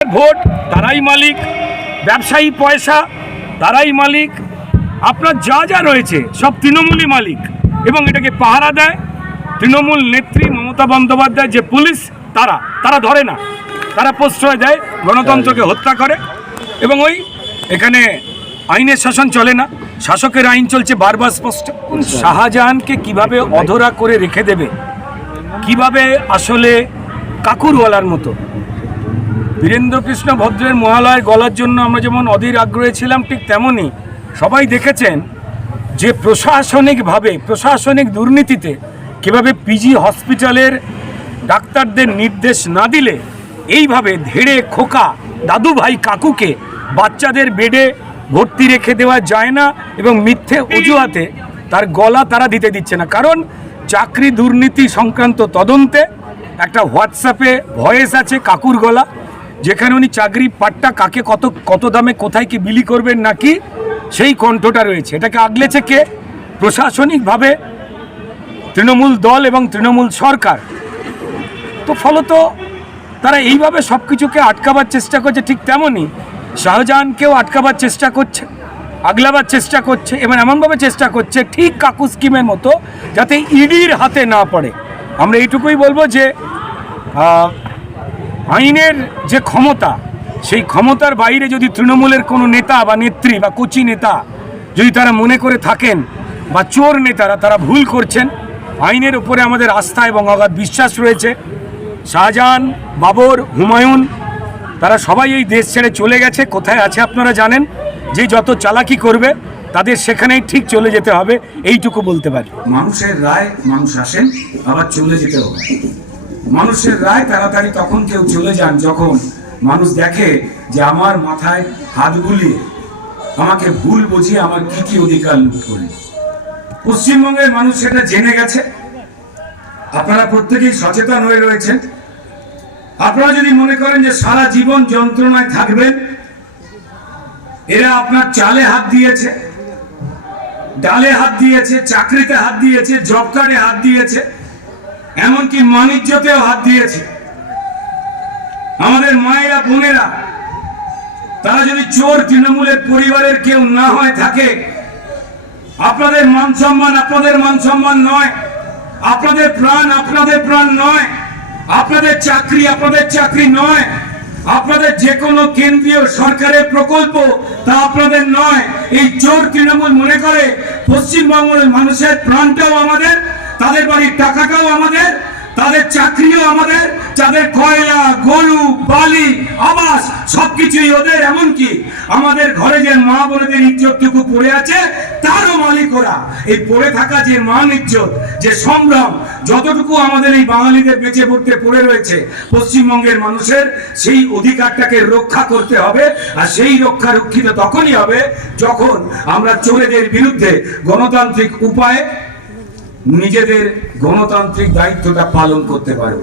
Vote তারাই মালিক, ব্যবসায়ী পয়সা তারাই মালিক, আপনার যা যা রয়েছে সব তৃণমূলই মালিক। এবং এটাকে পাহারা দেয় তৃণমূল নেত্রী মমতা বন্দ্যোপাধ্যায়। যে পুলিশ তারা ধরে না, তারা প্রশ্রয় দেয়, গণতন্ত্রকে হত্যা করে। এবং ওই এখানে আইনের শাসন চলে না, শাসকের আইন চলছে বারবার স্পষ্ট। শাহজাহানকে কিভাবে অধরা করে রেখে দেবে, কিভাবে আসলে কাকুরওয়ালার মতো বীরেন্দ্রকৃষ্ণ ভদ্রের মহালয় গলার জন্য আমরা যেমন অধীর আগ্রহী ছিলাম, ঠিক তেমনই সবাই দেখেছেন যে প্রশাসনিক দুর্নীতিতে কিভাবে পিজি হসপিটালের ডাক্তারদের নির্দেশ না দিলে এইভাবে ধেড়ে খোকা দাদু ভাই কাকুকে বাচ্চাদের বেডে ভর্তি রেখে দেওয়া যায় না। এবং মিথ্যে অজুহাতে তার গলা তারা দিতে দিচ্ছে না, কারণ চাকরি দুর্নীতি সংক্রান্ত তদন্তে একটা হোয়াটসঅ্যাপে ভয়েস আছে কাকুর গলা, যেখানে উনি চাকরি পাট্টা কাকে কত দামে কোথায় কি বিলি করবেন নাকি সেই কণ্ঠটা রয়েছে। এটাকে আগলেছে কে? প্রশাসনিকভাবে তৃণমূল দল এবং তৃণমূল সরকার। তো ফলত তারা এইভাবে সব কিছুকে আটকাবার চেষ্টা করছে। ঠিক তেমনই শাহজাহানকেও আটকাবার চেষ্টা করছে, আগলাবার চেষ্টা করছে, এবং এমনভাবে চেষ্টা করছে ঠিক কাকু স্কিমের মতো যাতে ইডির হাতে না পড়ে। আমরা এইটুকুই বলবো যে আইনের যে ক্ষমতা, সেই ক্ষমতার বাইরে যদি তৃণমূলের কোনো নেতা বা নেত্রী বা কোচি নেতা যদি তারা মনে করে থাকেন, বা চোর নেতারা, তারা ভুল করছেন। আইনের উপরে আমাদের আস্থা এবং অগাধ বিশ্বাস রয়েছে। শাহজাহান, বাবর, হুমায়ুন তারা সবাই এই দেশ ছেড়ে চলে গেছে। কোথায় আছে আপনারা জানেন। যে যত চালাকি করবে তাদের সেখানেই ঠিক চলে যেতে হবে, এইটুকু বলতে পারি। মানুষের রায় মানুষ আসেন, আবার চলে যেতে হবে। মানুষের রায় তাড়াতাড়ি তখন কেউ চলে যান যখন মানুষ দেখে যে আমার মাথায় হাত বুলিয়ে আমাকে ভুল বুঝিয়ে আমার কি কি অধিকার লুট করল। পশ্চিমবঙ্গের মানুষ সেটা জেনে গেছে। আপনারা প্রত্যেকেই সচেতন হয়ে রয়েছেন। আপনারা যদি মনে করেন যে সারা জীবন যন্ত্রণায় থাকবেন, এরা আপনার চালে হাত দিয়েছে, ডালে হাত দিয়েছে, চাকরিতে হাত দিয়েছে, জব কার্ডে হাত দিয়েছে, এমনকি মানিজ্যতেও হাত দিয়েছে। আমাদের মায়েরা বোনেরা তারা যদি চোর তৃণমূলের পরিবারের কেউ না হয় থাকে, আপনাদের মান সম্মান নয়, আপনাদের প্রাণ নয়, আপনাদের চাকরি নয়, আপনাদের যে কোনো কেন্দ্রীয় সরকারের প্রকল্প তা আপনাদের নয়। এই চোর তৃণমূল মনে করে পশ্চিমবঙ্গের মানুষের প্রাণটাও আমাদের, তাদের বাড়ির টাকাটাও আমাদের, তাদের চাকরিও আমাদের, যাদের কয়লা, গরু, বালি, আবাস সবকিছুই ওদের। এমনকি আমাদের ঘরে যে মা বোনেদের ইজ্জতটুকু পড়ে আছে তারও মালিক ওরা। এই পড়ে থাকা যে মান ইজ্জত, যে সম্ভ্রম, যতটুকু আমাদের এই বাঙালিদের বেঁচে পড়তে পড়ে রয়েছে পশ্চিমবঙ্গের মানুষের, সেই অধিকারটাকে রক্ষা করতে হবে। আর সেই রক্ষিত তখনই হবে যখন আমরা চোরেদের বিরুদ্ধে গণতান্ত্রিক উপায়ে নিজেদের গণতান্ত্রিক দায়িত্বটা পালন করতে পারব।